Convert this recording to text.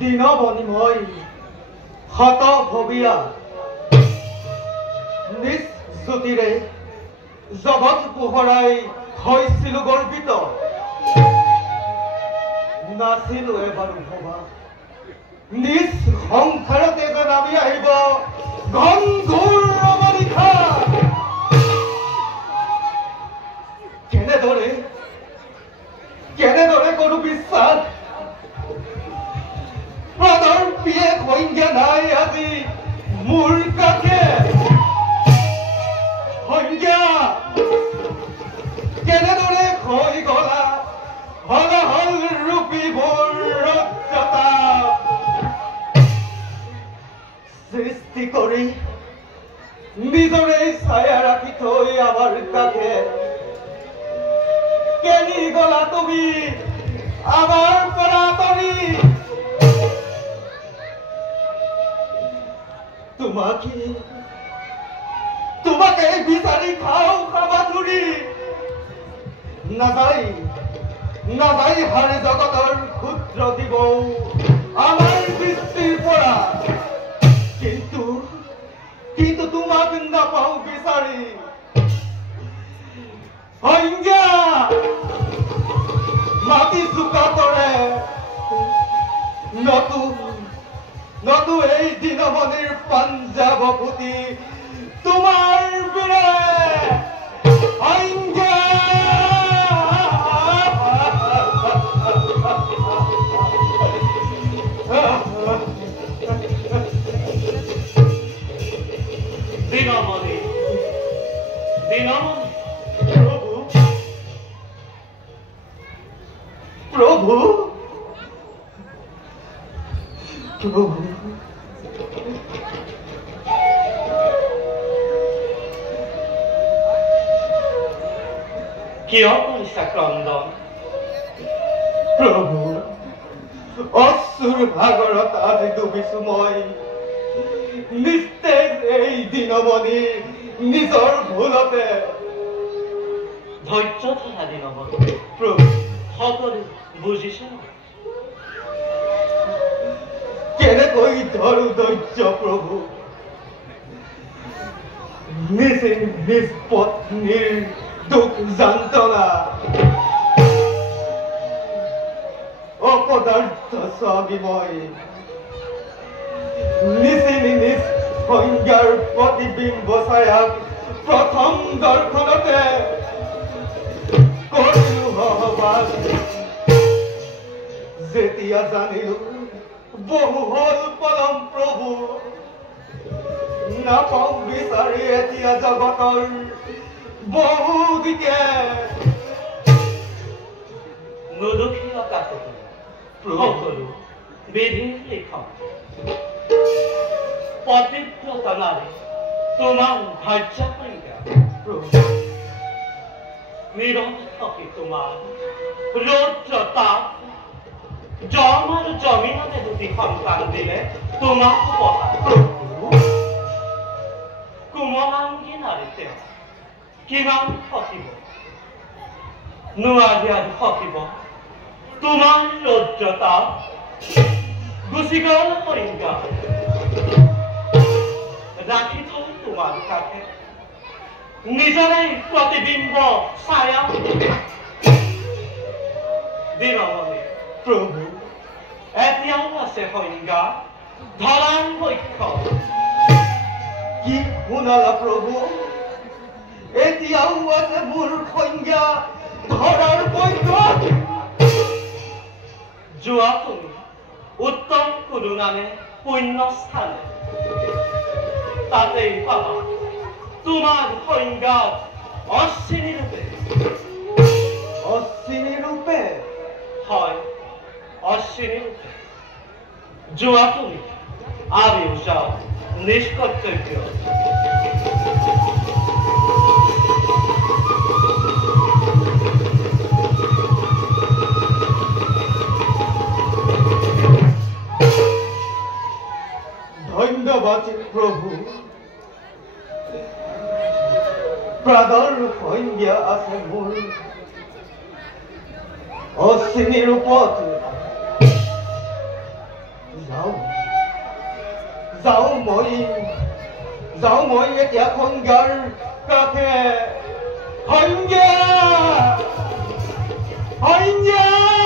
দিনবনিময় হতভবিয়া নিজ জ্যোতিৰে জগত পোহৰাই হৈছিলো গৰ্বিত নাছিলো এবাৰো ভবা নিজ সংসাৰতে যে নামি আহিব ঘনঘোৰ ৰমনিশা কেনেদৰে কৰো বিশ্বাস প্ৰাণৰ পিয়ে সংজ্ঞা নাই আজি মোৰ কাষে সংজ্ঞা কেনেদৰে হৈ গলা হলহল ৰূপীবোৰ ৰজতা সৃষ্টি কৰি নিজৰে ছায়া ৰাখি থৈ আমাৰ কাষে কেনি গলা তুমি আমাৰ পৰা তৰি তোমাকে বিচাৰি খাও খাবা ধৰি নাযাই হাৰে জগতৰ ক্ষুদ্ৰ দিব আমাৰ দৃষ্টিৰ পৰা কিন্তু তোমাক নাপাও বিচাৰি সংজ্ঞা মাটি চুকাতৰে নতু এই দিনমনিৰ পাঞ্জাব ফুটি তোমাৰ বিৰে সংজ্ঞা দিনমনি প্ৰভু কিয় কৰিছা ক্ৰন্দন প্ৰভু অশ্ৰুৰ সাগৰত আজি ডুবিছো মই নিস্তেজ এই দিনমনি নিজৰ ভুলতে ধৈৰ্য ধৰা দিনমনি প্ৰভু সকলো বুজিছে কেনেকৈ ধৰো ধৈৰ্য প্ৰভু নিজ পত্নীৰ দুখ যন্ত্ৰণা অপদাৰ্থ চগি মই নিজ সংজ্ঞাৰ প্ৰতিবিম্ব ছায়াক প্ৰথম দৰ্শনতে কৰিলো সহবাস যেতিয়া জানিলো বহু হল পলম প্ৰভু নাপাওঁ বিচাৰি এতিয়া জগতৰ বহু দিকে নুদুখীয় কাকত সকলো বিধিৰ লিখন পবিত্ৰতা নাৰী তোমাৰ ধৈৰ্য সংজ্ঞা নিৰন্তকে তোমাৰ ৰৌদ্ৰ তাপ জম আৰু জমিনতে দুটি সন্তান দিলে তোমাক উপহাৰ কোমলাংগী নাৰী তেওঁ কিমান থাকিব নোৱাৰি আৰু থাকিব তোমাৰ ৰৌদ্ৰতা গুচি গ'ল সংজ্ঞা ৰাখি থৈ তোমাৰ কাষে নিজৰে প্ৰতিবিম্ব ছায়া দিনমনি প্ৰভু এতিয়াও আছে সংজ্ঞা ধৰাৰ লক্ষ্য কি শুনালা প্ৰভু এতিয়াও আছে মোৰ সংজ্ঞা ধৰাৰ পক্ষত যোৱা তুমি উত্তম কৰুণানে পুণ্য স্থানে তাতেই পাবা তোমাৰ সংজ্ঞাত অশ্বিনী ৰূপে হয় অশ্বিনী ৰূপে যোৱা তুমি আমিও যাও নিষ্কৰ্তব্য ধন্যবাদ প্ৰভু প্ৰাদৰ সংজ্ঞা আছে মোৰ অশ্বিনী ৰূপত 找我一隻困人嘅困嘅。